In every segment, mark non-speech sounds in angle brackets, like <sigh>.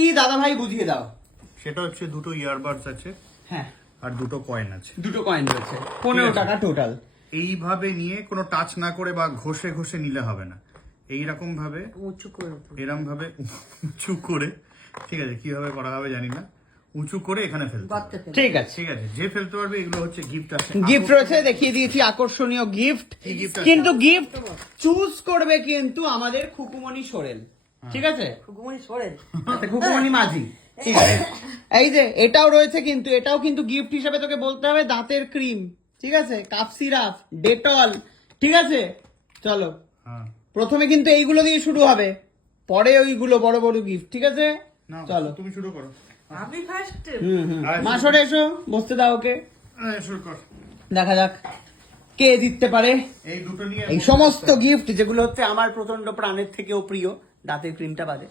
কি দাদা ভাই বুঝিয়ে দাও। সেটা হচ্ছে দুটো ইয়ারবাডস আছে হ্যাঁ। আর দুটো কয়েন আছে। দুটো কয়েন রয়েছে। পনেরো টাকা টোটাল এইভাবে নিয়ে কোনো টাচ না করে বা ঘষে ঘষে নিলে হবে না। এইরকম ভাবে উঁচু করে এরম ভাবে উঁচু করে ঠিক আছে কীভাবে করা হবে জানি না। উঁচু করে এখানে ফেলতে ঠিক আছে। ঠিক আছে যে ফেলতে পারবে এগুলো হচ্ছে গিফট আছে। গিফট রয়েছে দেখিয়ে দিয়েছি আকর্ষণীয় গিফট কিন্তু গিফট চুজ করবে কিন্তু আমাদের খুকুমণি সোরেল। ঠিক আছে? সরেন খুকুমণি মাঝি। এই যে এটাও রয়েছে কিন্তু এটাও কিন্তু গিফট হিসাবে তোকে বলতে হবে দাঁতের ক্রিম ঠিক আছে? Cup syrup Dettol. ঠিক আছে? চলো। হ্যাঁ। প্রথমে কিন্তু এইগুলো দিয়ে শুরু হবে। পরে ওইগুলো বড় বড় গিফট ঠিক আছে? চলো। তুমি শুরু করো। আমি ফার্স্ট হুম হুম। আয়, মা সরে এসো। বসতে দাও ওকে। শুরু কর। দেখা যাক কে জিততে পারে। এই দুটো নিয়ে এই সমস্ত গিফট যেগুলো হচ্ছে আমার প্রচণ্ড প্রাণের থেকেও প্রিয় দাঁতের ক্রিমটা বাদে।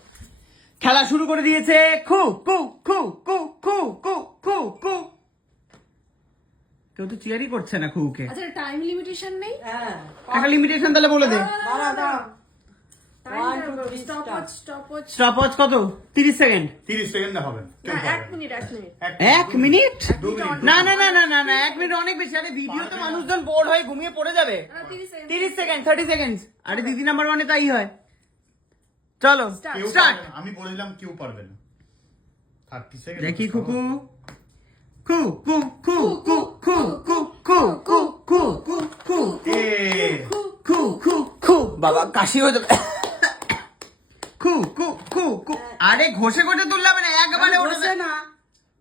খেলা শুরু করে দিয়েছে। খু কু খু কু খু কু খু কু কেউ তো চিয়ারই করছে না খুকে আচ্ছা টাইম লিমিটেশন নেই? হ্যাঁ। একটা লিমিটেশন তাহলে বলে দে। দাঁড়া দাঁড়া কত? সেকেন্ড। তিরিশ সেকেন্ডে হবে না। মিনিট না না না না না না এক মিনিট অনেক বেশি। আরে ভিডিও তো মানুষজন বোর হয়ে ঘুমিয়ে পড়ে যাবে। না তিরিশ সেকেন্ড। তিরিশ সেকেন্ড থার্টি সেকেন্ড আরে দিদি নাম্বার ওয়ানে তাই হয়। চলো স্টার্ট। আমি বলেছিলাম কেউ পারবে না থার্টি সেকেন্ড দেখি খুকু খু কু খু কু খু কু খু কু খু কু খু খু খু খু বাবা কাশি হয়ে যাবে খু কু খু কু আরে ঘষে ঘষে তুললে হবে না একবারে বসে না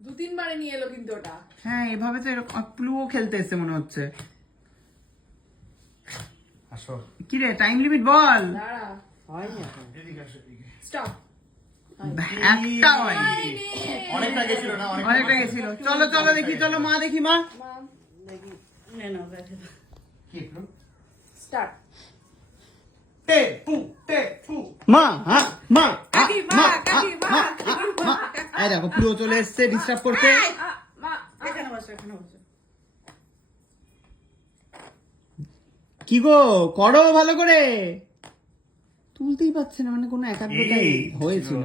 দু তিনবারে নিয়ে এলো কিন্তু ওটা হ্যাঁ এভাবে তো এরকম প্লুও খেলতে এসছে মনে হচ্ছে আসো কি রে টাইম লিমিট বল দাঁড়া হয়নি এখন। এদিকে আসো এদিকে। স্টপ একটা অনেকটা গেছিল না? অনেকটা গেছিল। চলো চলো দেখি চলো মা দেখি মা। দেখি। নে না দেখে কি স্টার্ট টে পু টে পু মা হ্যাঁ মা আ, মা, আ, মা, মা। এই দেখো প্লুও চলে এসছে ডিস্টার্ব করতে। মা এখানে বসে এখানে বসে। কি গো করো ভালো করে। তুলতেই পারছে না মানে কোনো একাগ্রতাই হয়েছিল।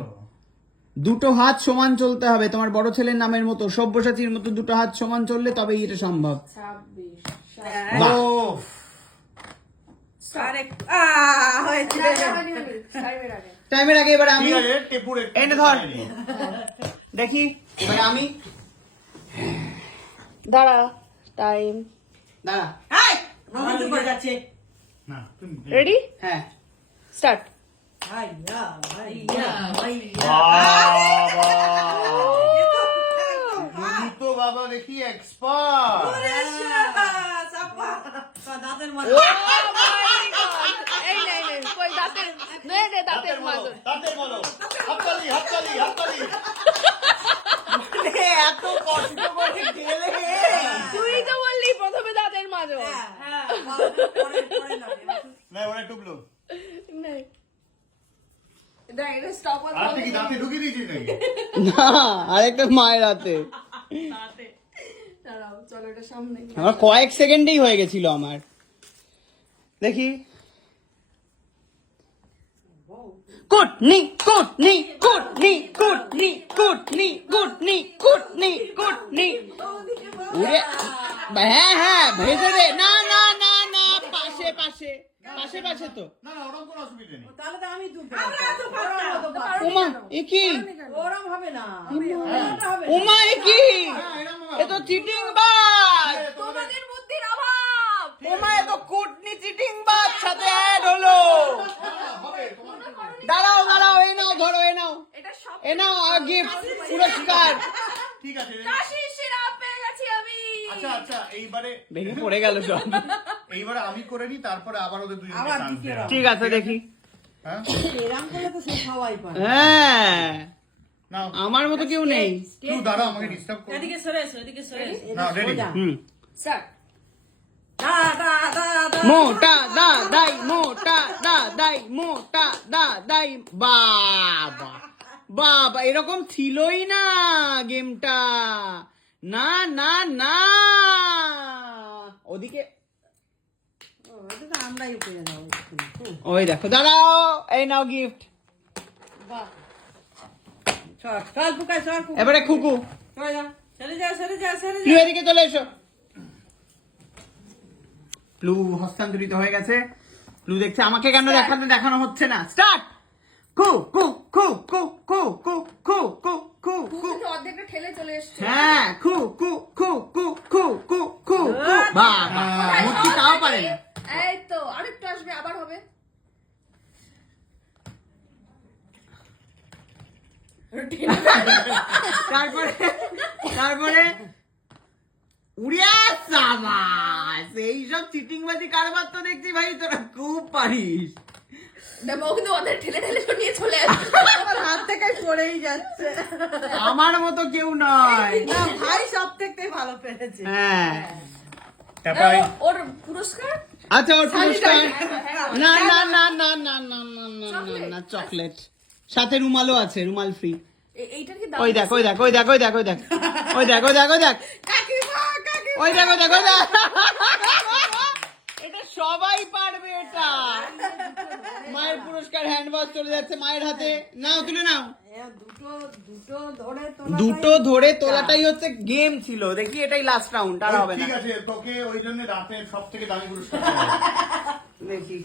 দুটো হাত সমান চলতে হবে তোমার বড় ছেলের নামের মতো সব্যসাচীর মতো দুটো হাত সমান চললে তবেই এটা সম্ভব। টাইমের আগে। টাইমের এবার আমি ঠিক আছে টেপুর একটু এনে ধর। দেখি এবার আমি দাঁড়া টাইম দাঁড়া। রেডি হ্যাঁ। স্টার্ট তুই তো বললি প্রথমে দাঁতের মাঝে হ্যাঁ ওরা <laughs> না আরেকটা মায়ের হাতে। আমার কয়েক সেকেন্ডেই হয়ে গেছিল আমার। দেখি। কুটনি কুটনি কুটনি কুটনি কুটনি কুটনি কুটনি কুটনি। উড়ে হ্যাঁ হ্যাঁ ভেজে দে না না না না পাশে পাশে। পাশে পাশে তো। না না ওরকম কোনো অসুবিধা নেই। তাহলে তো আমি দুটো আমরা তো পারতাম উমা এ কি? ওরম হবে না। হবে এ কি? হ্যাঁ, হবে। এ তো চিটিং বাজ তোমাদের বুদ্ধির অভাব। উমা এ তো কুটনি চিটিং বাজ সাথে অ্যাড হলো। দাঁড়াও দাঁড়াও এই নাও ধরো এ নাও। এ নাও গিফট পুরস্কার ঠিক আছে কাশির সিরাপ পেয়ে গেছি আমি। আচ্ছা আচ্ছা এইবারে ভেঙে পড়ে গেল সব। এইবারে আমি করে নিই তারপরে আবার ওদের দুজনকে ঠিক আছে দেখি। হ্যাঁ? এরম করলে তো সবাই পারে। হ্যাঁ। আমার মতো কেউ নেই। তুই দাঁড়া আমাকে ডিস্টার্ব করো। এদিকে সরে এসো এদিকে সরে এসো। না, ready? হুম। স্টার্ট দা দা দা দা। মোটা দা দাই মোটা দা দাই মোটা দা দাই। বাবা। বাবা এরকম ছিলই না গেমটা। না না না। ওদিকে ও, এটা তো আমরাই পেয়ে যাব হুম, ওই দেখো দাঁড়াও এই নাও গিফট এবারে খুকু চলে যা সরে যা সরে যা সরে প্লু যা এদিকে চলে এসো প্লু হস্তান্তরিত হয়ে গেছে প্লু দেখছে আমাকে কেন দেখানো দেখানো হচ্ছে না স্টার্ট কু কু কু কু কু কু কু কু কু কু তুমি অর্ধেকটা ঠেলে চলে এসছো হ্যাঁ কু কু কু কু কু কু কু কু বাহ মূর্তি তাও পারে না এই তো আরেকটু আসবে আবার হবে। তারপরে তারপরে উড়িয়া সাবাস এইসব চিটিংবাজি কারবার তো দেখছি ভাই তোরা খুব পারিস। দেখো ও কিন্তু অর্ধেক ঠেলে ঠেলে নিয়ে চলে আমার হাত থেকে পড়েই যাচ্ছে। আমার মতো কেউ নয়। ভাই সব থেকে ভালো পেরেছে। হ্যাঁ। তারপরে? ওর পুরস্কার? আচ্ছা ওর পুরস্কার হ্যাঁ, না না না না না না না না না না চকলেট সাথে রুমালও আছে রুমাল ফ্রি ওই দেখ ওই দেখ ওই দেখ ওই দেখ ওই দেখ। ওই দেখ ওই দেখ ওই দেখ। ওই দেখ ওই দেখ ওই দেখ। এটা সবাই পারবে এটা। মায়ের পুরস্কার হ্যান্ড চলে যাচ্ছে মায়ের হাতে। নাও তুলে নাও। দুটো দুটো ধরে তোলা দুটো ধরে তোলাটাই হচ্ছে গেম ছিল। দেখি এটাই লাস্ট রাউন্ড আর হবে না। ঠিক আছে তোকে ওই জন্য রাতে সব থেকে দামি পুরস্কার। <laughs> দেখি।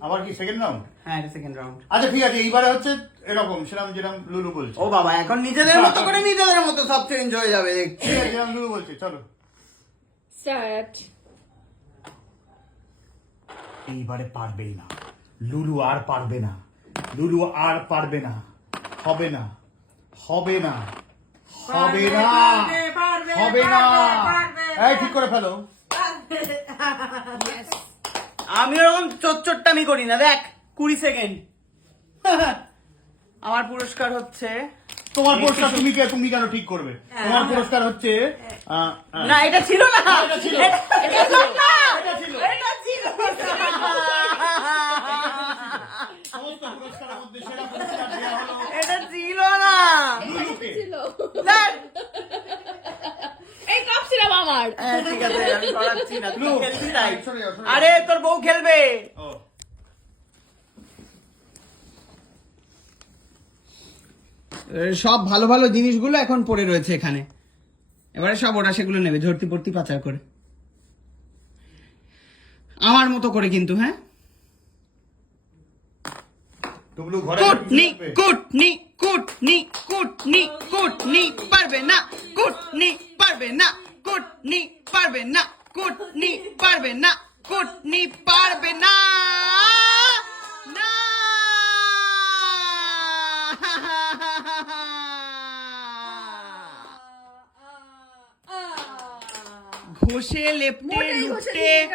আবার কি সেকেন্ড রাউন্ড হ্যাঁ সেকেন্ড রাউন্ড আচ্ছা ঠিক আছে এইবারে হচ্ছে এরকম সেরকম যেরকম লুলু বলছে। ও বাবা এখন নিজেদের মতো করে নিজেদের মতো সব চেঞ্জ হয়ে যাবে দেখছি। যেরকম লুলু বলছে চলো। স্টার্ট এইবারে পারবেই না। লুলু আর পারবে না। লুলু আর পারবে না। হবে না হবে না হবে না হবে না। এই ঠিক করে ফেলো। আমি ওরকম চোটচোট্টামি করি না দেখ কুড়ি সেকেন্ড। আমার পুরস্কার হচ্ছে তোমার পুরস্কার তুমি কে? তুমি কেন ঠিক করবে? তোমার পুরস্কার হচ্ছে আহ, আহ, না এটা ছিল না। এটা ছিল। না এটা ছিল। এটা ছিল সমস্ত পুরস্কারের মধ্যে সেরা পুরস্কার দেওয়া হলো এটা ছিল না লুলুকে। ছিল দেখ। এই কাপ আমার হ্যাঁ, ঠিক আছে আমি করাচ্ছি না তুই খেলবি যাও। আরে তোর বউ খেলবে। ও, সব ভালো ভালো জিনিসগুলো এখন পড়ে রয়েছে এখানে। এবারে সব ওরা সেগুলো নেবে ঝর্তি পড়তি পাচার করে। আমার মতো করে কিন্তু হ্যাঁ? কুটনি কুটনি কুটনি কুটনি কুটনি পারবে না কুটনি পারবে না। কুটনি পারবে না কুটনি পারবে না কুটনি পারবে না। না। ঘষে লেপটে লুটে।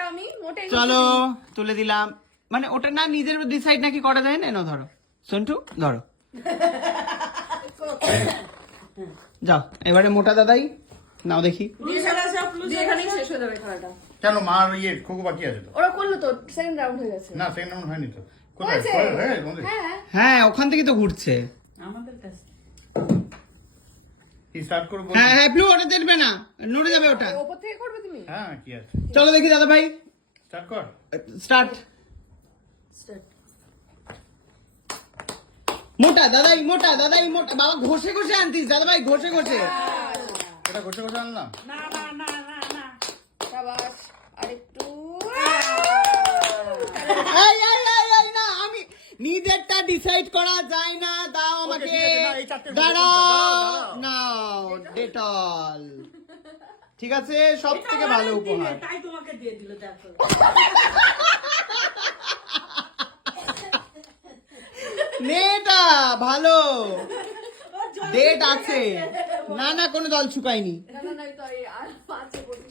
চলো তুলে দিলাম। মানে ওটা না নিজের ডিসাইড নাকি করা যায়? না ধরো। সন্টু ধরো। <coughs> যাও এবারে মোটা দাদাই। নাও দেখি। হয়ে ইয়ে খোকো বাকি আছে তো? ওরা করল তো সেকেন্ড রাউন্ড হয়ে গেছে। না সেকেন্ড রাউন্ড হয়নি তো। কোথায়? হয়েছে। হয়ে- হয়ে? হ্যাঁ। হ্যাঁ ওখান থেকে তো ঘুরছে। আমাদের কাছে স্টার্ট হ্যাঁ হ্যাঁ ব্লু ওটা দেখবে না। নড়ে যাবে ওটা। ওপর থেকে করবে তুমি? হ্যাঁ কি আছে? চলো দেখি দাদা ভাই। স্টার্ট কর। স্টার্ট মোটা দাদাই মোটা দাদাই মোটা। বাবা ঘষে ঘষে আনতিস দাদা ভাই ঘষে। ঘষে এটা ঘষে ঘষে আনলাম? না না না না না। সাবাস আরেকটু। এই, এই, এই, এই, না, আমি নিজেরটা ডিসাইড করা যায় না। দাও আমাকে। দাঁড়াও। নাও ডেটল। ঠিক আছে সব থেকে ভালো উপহার। তাই তোমাকে দিয়ে দিল দেখো। মেয়েটা ভালো। ডেট আছে। না না কোনো দল শুকায়নি না না না তো আর পাঁচে পড়বে